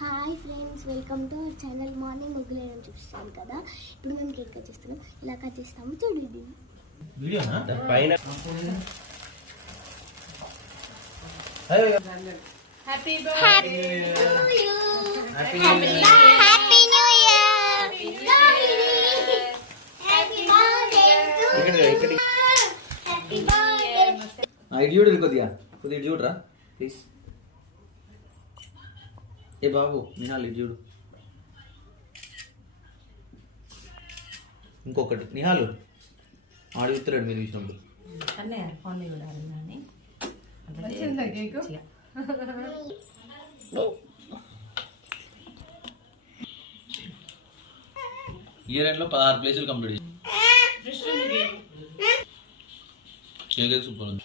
Hi friends, welcome to our channel. Morning ముగ్గులేయడం చూపిస్తాను కదా. ఇప్పుడు మేము కేక్ కట్ చేస్తున్నాం. ఇలా కట్ చేస్తాము చూడండి. హ్యాపీ ఇటు చూడు కొద్దిగా కొద్దిగా ఇటు చూడరా ప్లీజ్. ఏ బాబు నిహాల్ ఇటు చూడు. ఇంకొకటి నిహాలు ఆడు చూస్తున్నాడు మీరు చూసినప్పుడు. ఇయర్ ఎండ్లో 16 ప్లేసులు కంప్లీట్ చేసి సూపర్ ఉంది.